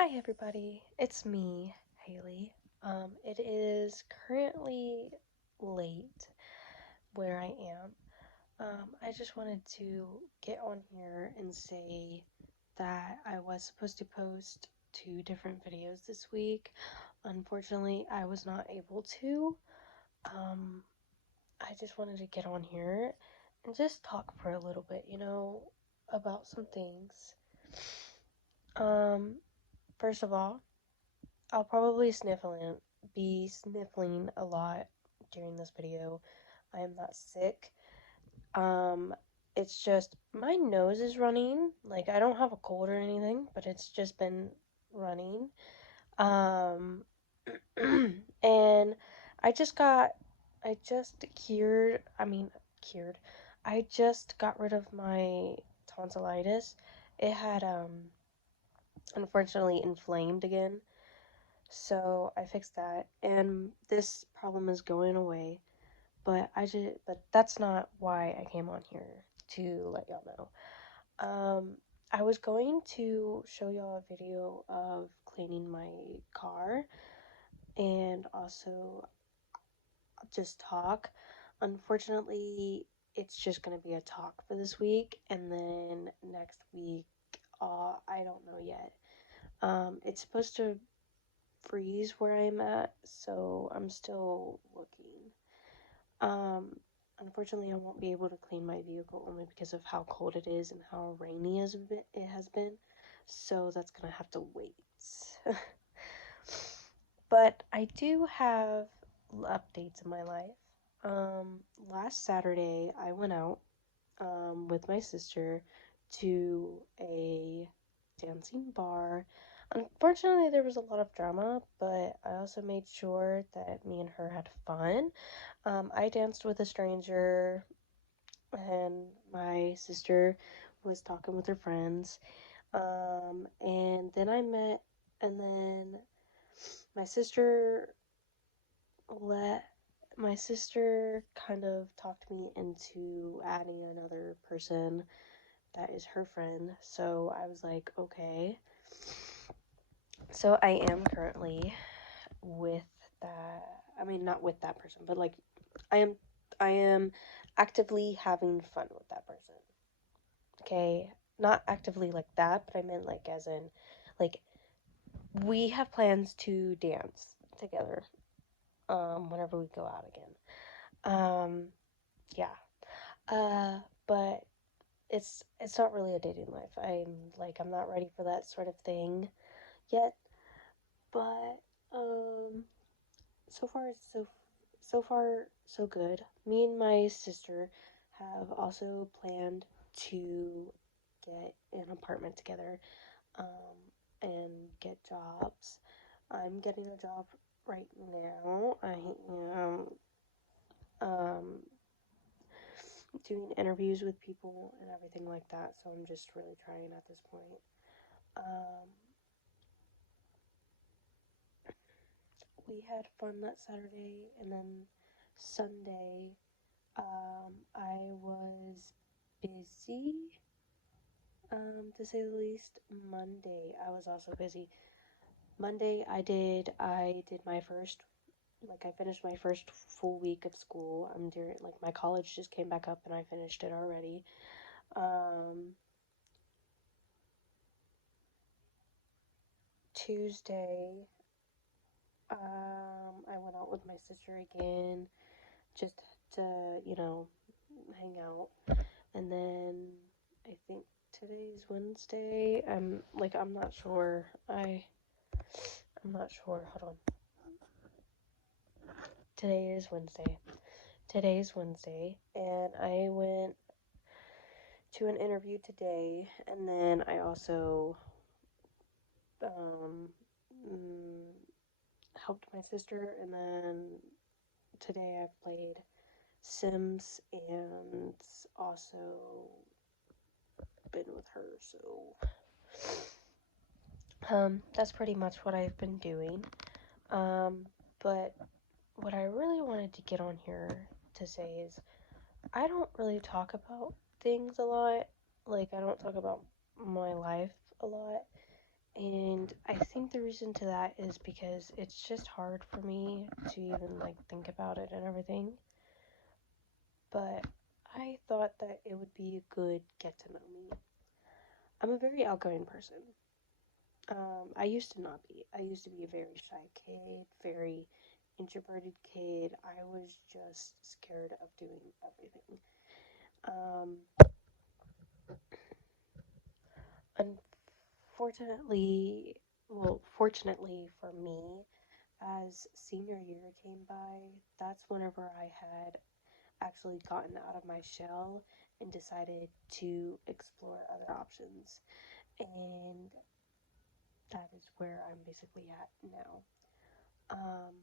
Hi everybody, it's me, Haley. It is currently late where I am. I just wanted to get on here and say that I was supposed to post 2 different videos this week. Unfortunately, I was not able to. I just wanted to get on here and just talk for a little bit, about some things. Um, First of all, I'll probably be sniffling a lot during this video. I am not sick. Um, it's just my nose is running. Like, I don't have a cold or anything, but it's just been running. Um, and I just cured. I just got rid of my tonsillitis. It had, unfortunately inflamed again. So I fixed that, and this problem is going away. But that's not why I came on here to let y'all know. I was going to show y'all a video of cleaning my car and also just talk. Unfortunately, it's just gonna be a talk for this week, and then next week, I don't know yet. It's supposed to freeze where I'm at, so I'm still looking. Unfortunately, I won't be able to clean my vehicle only because of how cold it is and how rainy it has been, so that's gonna have to wait. But I do have updates in my life. Last Saturday, I went out with my sister to a dancing bar. Unfortunately, there was a lot of drama, but I also made sure that me and her had fun. I danced with a stranger, and my sister was talking with her friends. And then and then my sister let my sister kind of talked me into adding another person that is her friend. So I was like, okay. So I am currently with that. I mean, not with that person, but like I am I am actively having fun with that person. Okay? Not actively like that, but I meant like as in like we have plans to dance together whenever we go out again. Yeah. But it's not really a dating life. I'm not ready for that sort of thing yet. But so far so good. Me and my sister have also planned to get an apartment together, and get jobs. I'm getting a job right now. I am um, doing interviews with people and everything like that, so I'm just really trying at this point. Um, we had fun that Saturday, and then Sunday, I was busy, to say the least. Monday, I was also busy. Monday, I did my first, I finished my first full week of school. My college just came back up and I finished it already. Tuesday, I went out with my sister again just to, hang out. And then I think today's Wednesday. I'm not sure. I'm not sure. Hold on. Today is Wednesday. Today's Wednesday, and I went to an interview today, and then I also um, mm, helped my sister, and then today I played Sims and also been with her, so that's pretty much what I've been doing. But what I really wanted to get on here to say is I don't really talk about things a lot. Like, I don't talk about my life a lot. And I think the reason to that is because it's just hard for me to even like think about it and everything. But I thought that it would be a good get to know me. I'm a very outgoing person. I used to not be. I used to be a very shy kid, very introverted kid. I was just scared of doing everything. Um, Unfortunately, well, fortunately for me, as senior year came by, that's whenever I had actually gotten out of my shell and decided to explore other options. And that is where I'm basically at now. Um,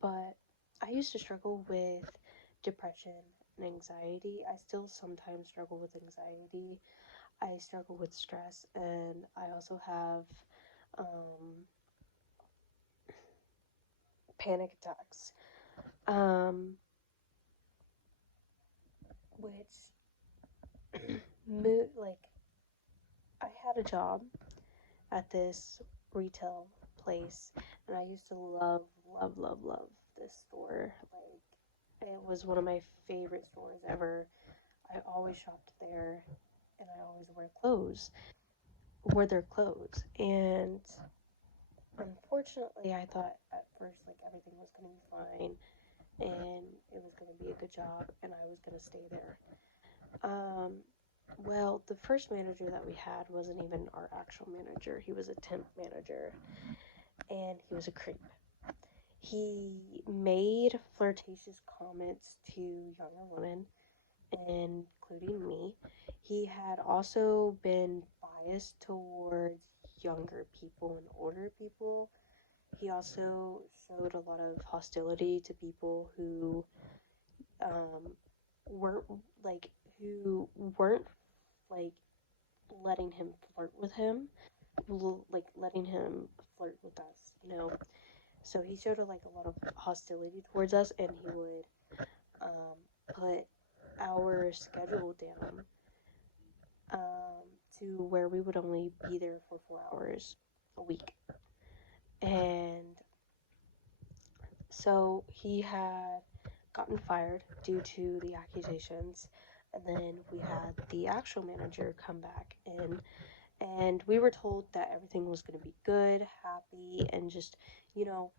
but I used to struggle with depression and anxiety. I still sometimes struggle with anxiety. I struggle with stress, and I also have um, panic attacks. Um, which like I had a job at this retail place, and I used to love this store. Like, it was one of my favorite stores ever. I always shopped there, and I always wore their clothes. And unfortunately, I thought at first like everything was gonna be fine, and it was gonna be a good job, and I was gonna stay there. Um, well, the first manager that we had wasn't even our actual manager. He was a temp manager, and he was a creep. He made flirtatious comments to younger women, including me. He had also been biased towards younger people and older people. He also showed a lot of hostility to people um, weren't like who weren't like letting him flirt with him, like letting him flirt with us, you know. So he showed like a lot of hostility towards us, and he would put our schedule down um, to where we would only be there for 4 hours a week. And so he had gotten fired due to the accusations. And then we had the actual manager come back in, and we were told that everything was going to be good, happy, and just, you know,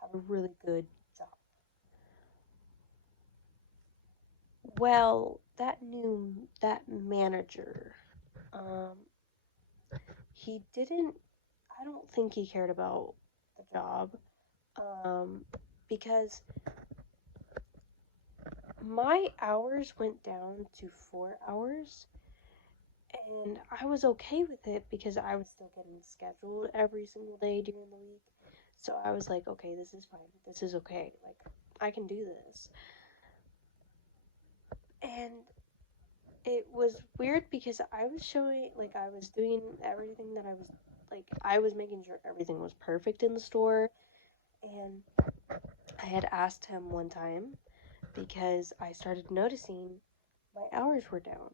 have a really good job. Well, that manager, um, he didn't, I don't think he cared about the job, um, because my hours went down to 4 hours, and I was okay with it because I was still getting scheduled every single day during the week. So I was like, okay, this is fine. This is okay. Like, I can do this. And it was weird because I was showing, like, I was doing everything that I was making sure everything was perfect in the store. And I had asked him one time because I started noticing my hours were down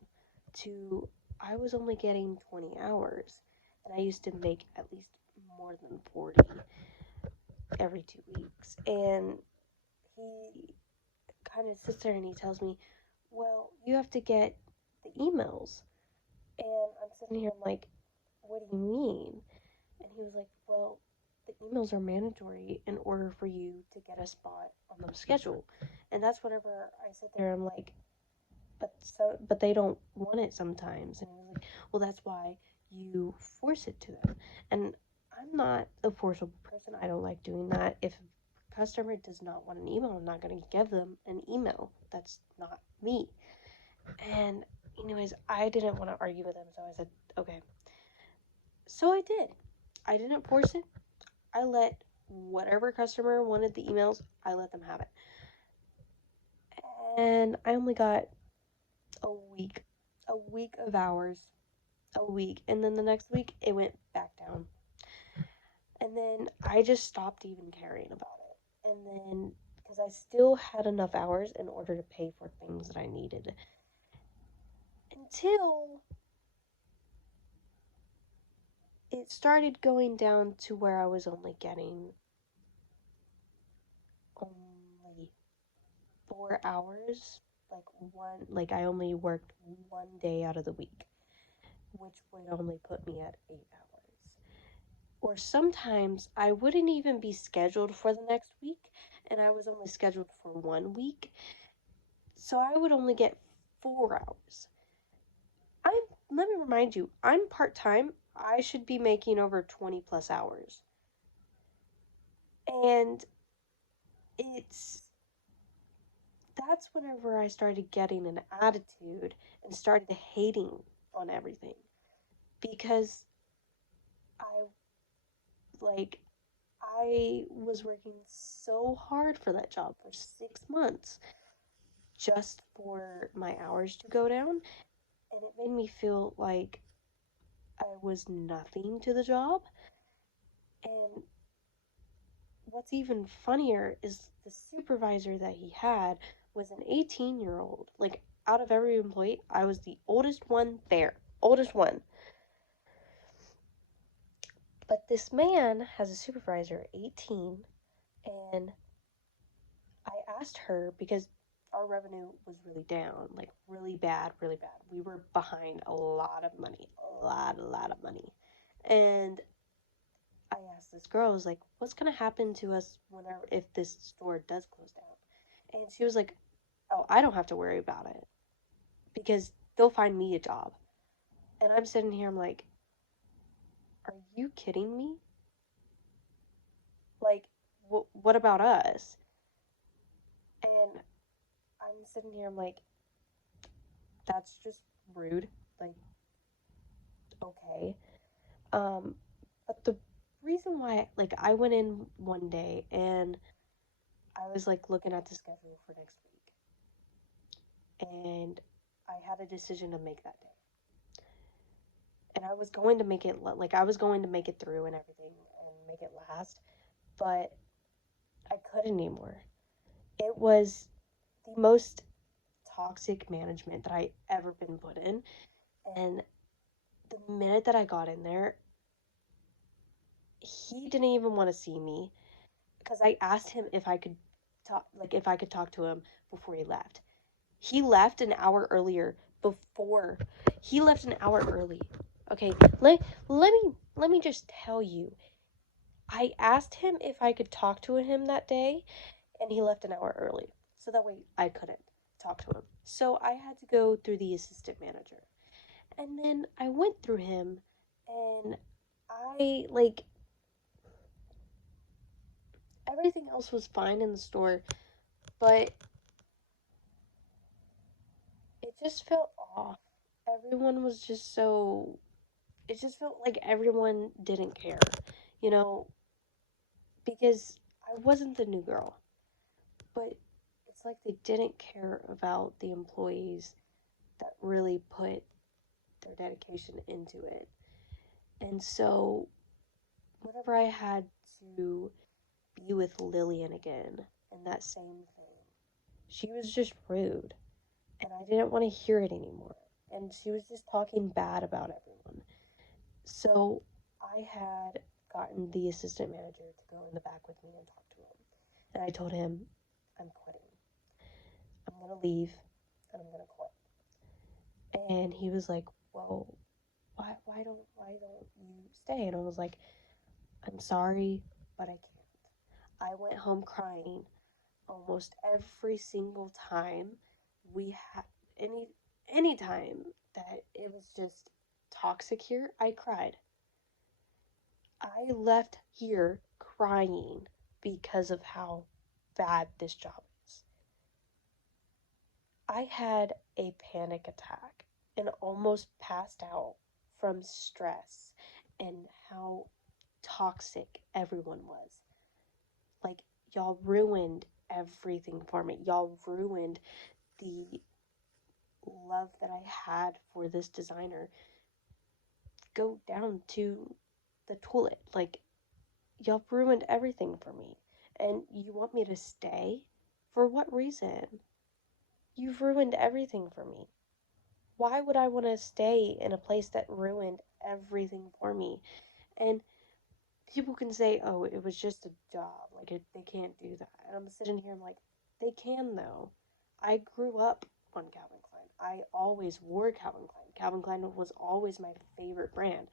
to, I was only getting 20 hours. And I used to make at least more than 40 every 2 weeks. And he kind of sits there and he tells me, well, you have to get the emails. And I'm sitting here, I'm like, what do you mean? And he was like, well, the emails are mandatory in order for you to get a spot on the schedule. And that's whenever I sit there, I'm like, but they don't want it sometimes. And he was like, well, that's why you force it to them. And I'm not a forcible person. I don't like doing that. If a customer does not want an email, I'm not going to give them an email. That's not me. And anyways, I didn't want to argue with him, so I said, okay. So I did. I didn't force it. I let whatever customer wanted the emails, I let them have it. And I only got a week, a week of hours, a week. And then the next week, it went back down. And then I just stopped even caring about it. And then, because I still had enough hours in order to pay for things that I needed. Until it started going down to where I was only getting only 4 hours. Like I only worked 1 day out of the week, which would only put me at 8 hours. Or sometimes I wouldn't even be scheduled for the next week, and I was only scheduled for 1 week, so I would only get 4 hours. I'm Let me remind you, I'm part-time. I should be making over 20 plus hours. And it's that's whenever I started getting an attitude and started hating on everything, because I like I was working so hard for that job for 6 months just for my hours to go down, and it made me feel like I was nothing to the job. And what's even funnier is the supervisor that he had was an 18-year-old. Like, out of every employee, I was the oldest one there. Oldest one. But this man has a supervisor at 18, and I asked her because our revenue was really down, like really bad, really bad. We were behind a lot of money, a lot of money. And I asked this girl, I was like, what's going to happen to us whenever, if this store does close down? And she was like, oh, I don't have to worry about it because they'll find me a job. And I'm sitting here, I'm like, are you kidding me? Like, what about us? And I'm sitting here, I'm like, that's just rude. Like, okay. Um, but the reason why, like, I went in one day and I was like looking at the schedule for next week, and I had a decision to make that day. And I was going to make it, like, I was going to make it through and everything and make it last, but I couldn't anymore. It was the most toxic management that I ever been put in. And the minute that I got in there, he didn't even want to see me because I asked him if I could talk to him before he left. He left an hour earlier before he left an hour early. Okay, let me just tell you. I asked him if I could talk to him that day, and he left an hour early. So that way I couldn't talk to him. So I had to go through the assistant manager. And then I went through him, and I like everything else was fine in the store, but it just felt off. Everyone was just so, it just felt like everyone didn't care, you know, because I wasn't the new girl, but it's like they didn't care about the employees that really put their dedication into it. And so, whenever I had to be with Lillian again, and that same thing, she was just rude, and I didn't want to hear it anymore. And she was just talking bad about everyone. So I had gotten the assistant manager to go in the back with me and talk to him. And I told him, I'm quitting. I'm going to leave and I'm going to quit. And he was like, well, why don't you stay? And I was like, I'm sorry, but I can't. I went home crying almost every single time we had any time that it was just toxic here, I cried. I left here crying because of how bad this job is. I had a panic attack and almost passed out from stress and how toxic everyone was. Like, y'all ruined everything for me. Y'all ruined the love that I had for this designer. Go down to the toilet. Like, y'all ruined everything for me. And you want me to stay? For what reason? You've ruined everything for me. Why would I want to stay in a place that ruined everything for me? And people can say, oh, it was just a job. Like, they can't do that. And I'm sitting here, I'm like, they can, though. I grew up on Calvin Klein. I always wore Calvin Klein. Calvin Klein was always my favorite brand.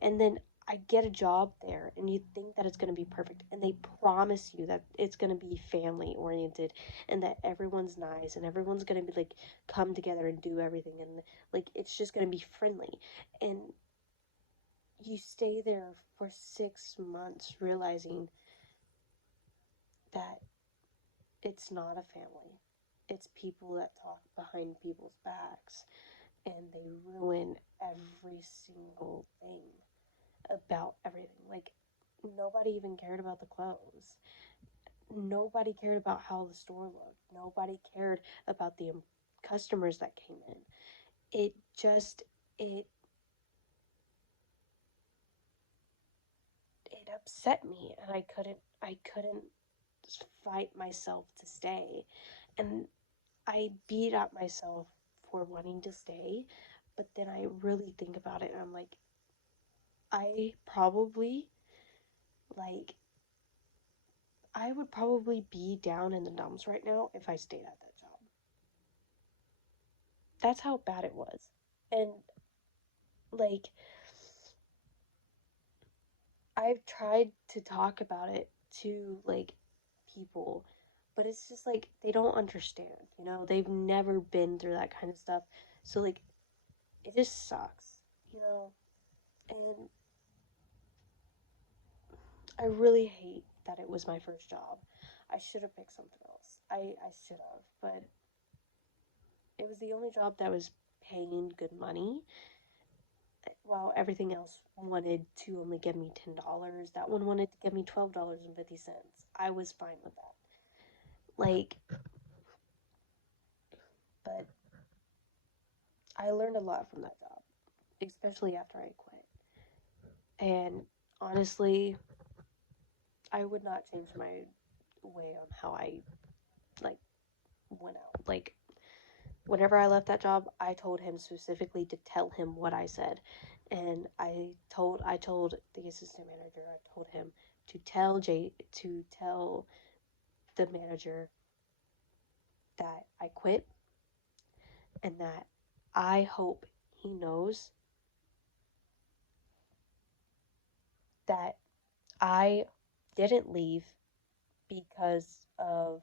And then I get a job there, and you think that it's going to be perfect. And they promise you that it's going to be family oriented and that everyone's nice and everyone's going to be like, come together and do everything. And like, it's just going to be friendly. And you stay there for 6 months realizing that it's not a family. It's people that talk behind people's backs and they ruin every single thing about everything. Like, nobody even cared about the clothes. Nobody cared about how the store looked. Nobody cared about the customers that came in. It just, it, it upset me and I couldn't fight myself to stay. And I beat up myself for wanting to stay, but then I really think about it and I'm like, I probably, like, I would probably be down in the dumps right now if I stayed at that job. That's how bad it was. And, like, I've tried to talk about it to, like, people, but it's just like they don't understand, you know? They've never been through that kind of stuff. So, like, it just sucks, you know? And I really hate that it was my first job. I should have picked something else. I should have, but it was the only job that was paying good money, while everything else wanted to only give me $10. That one wanted to give me $12.50. I was fine with that. Like, but I learned a lot from that job, especially after I quit. And honestly, I would not change my way on how I, like, went out. Like, whenever I left that job, I told him specifically to tell him what I said. And I told the assistant manager, I told him to tell the manager that I quit and that I hope he knows that I didn't leave because of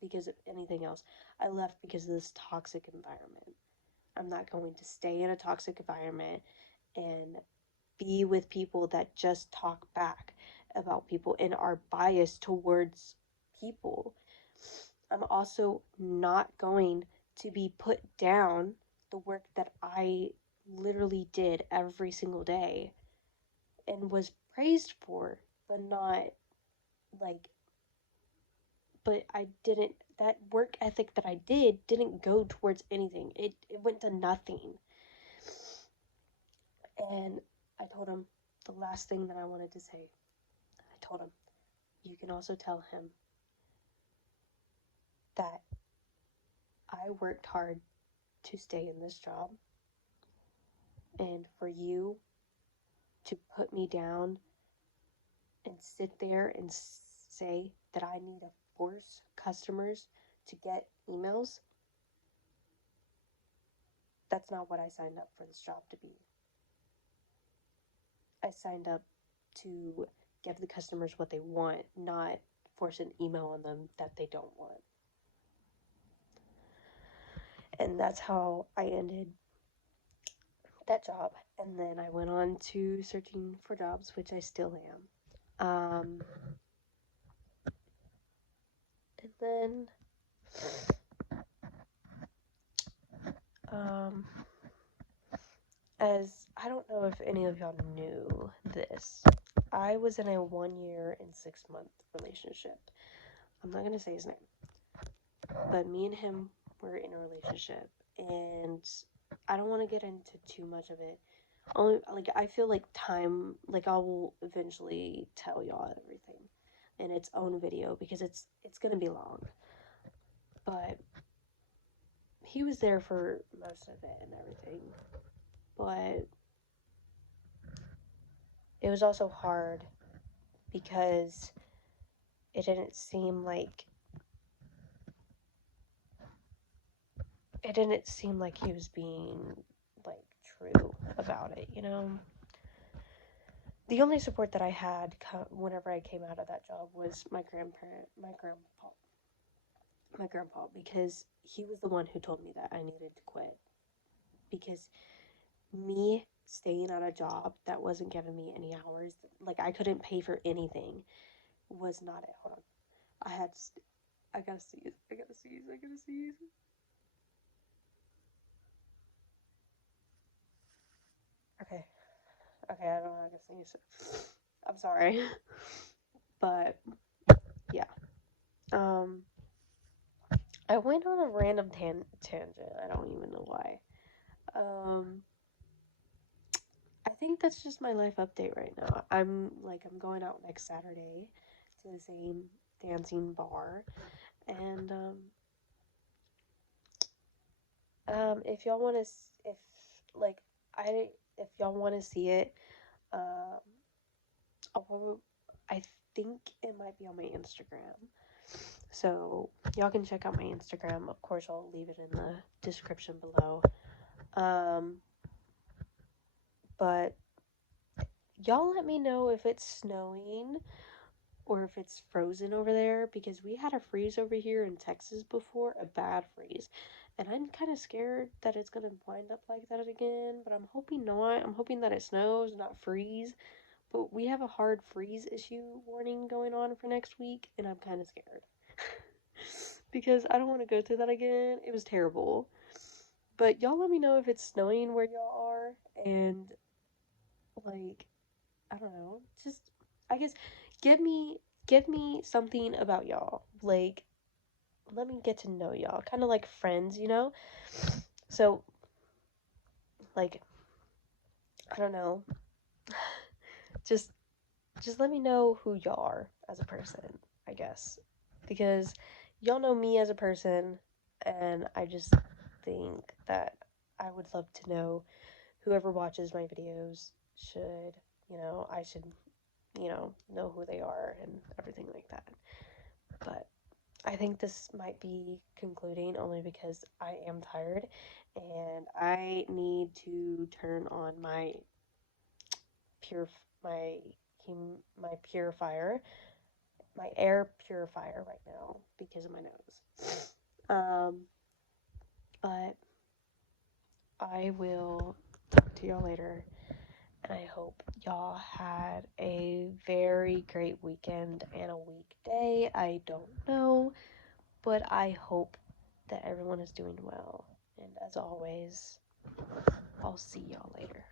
because of anything else. I left because of this toxic environment. I'm not going to stay in a toxic environment and be with people that just talk back about people and are biased towards people. I'm also not going to be put down the work that I literally did every single day and was praised for, but not like, but I didn't, that work ethic that I didn't go towards anything. It went to nothing. And I told him the last thing that I wanted to say. I told him, you can also tell him that I worked hard to stay in this job, and for you to put me down and sit there and say that I need to force customers to get emails, that's not what I signed up for this job to be. I signed up to give the customers what they want, not force an email on them that they don't want. And that's how I ended that job. And then I went on to searching for jobs, which I still am. And then, um, as I don't know if any of y'all knew this, I was in a 1 year and 6 month relationship. I'm not gonna say his name, but me and him were in a relationship, and I don't want to get into too much of it. Only, like, I feel like time, like, I will eventually tell y'all everything in its own video because it's gonna be long. But he was there for most of it and everything. But was also hard because it didn't seem like he was being like true about it, you know? The only support that I had whenever I came out of that job was my grandpa, because he was the one who told me that I needed to quit. Because me staying at a job that wasn't giving me any hours, like I couldn't pay for anything, was not it. Hold on. I gotta sneeze. I gotta sneeze. I gotta sneeze. Okay. Okay, I don't know how to sneeze. I'm sorry. But yeah. Um I went on a random tangent. I don't even know why. Um I think that's just my life update right now. I'm going out next Saturday to the same dancing bar, and if y'all want to, if like I, if y'all want to see it, um, I'll, I think it might be on my Instagram, so y'all can check out my Instagram. Of course, I'll leave it in the description below. Um, but y'all let me know if it's snowing or if it's frozen over there, because we had a freeze over here in Texas before, a bad freeze. And I'm kind of scared that it's going to wind up like that again, but I'm hoping not. I'm hoping that it snows, not freeze. But we have a hard freeze issue warning going on for next week, and I'm kind of scared. Because I don't want to go through that again. It was terrible. But y'all let me know if it's snowing where y'all are, and like I don't know, just I guess give me something about y'all. Like let me get to know y'all. Kind of like friends, you know? So like I don't know. Just let me know who y'all are as a person, I guess. Because y'all know me as a person, and I just think that I would love to know whoever watches my videos should, I should, know who they are and everything like that. But I think this might be concluding only because I am tired and I need to turn on pure my my purifier, my air purifier right now because of my nose. But I will talk to y'all later, and I hope y'all had a very great weekend and a weekday. I don't know, but I hope that everyone is doing well. And as always, I'll see y'all later.